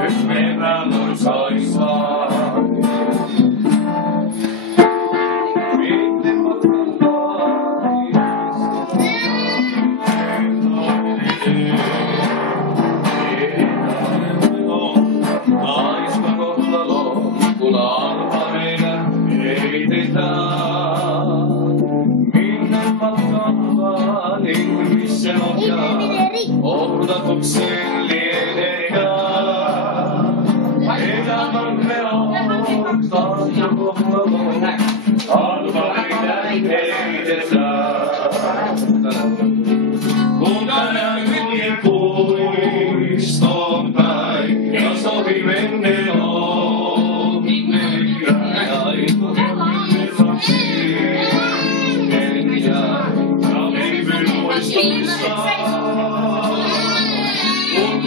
Nyt mennään noin saisaan. Miten naista kohtalo, kun arva meidän heitetään. Minne matkaan vaan ihmisen ohjaa, ohdatukseen liedetään. Elämämme on taas jo kohtalo, arva meidän heitetään. Kun tänään kuljen puistoon päin, ja sohi menne onnekään. Ja levy muistusta, kun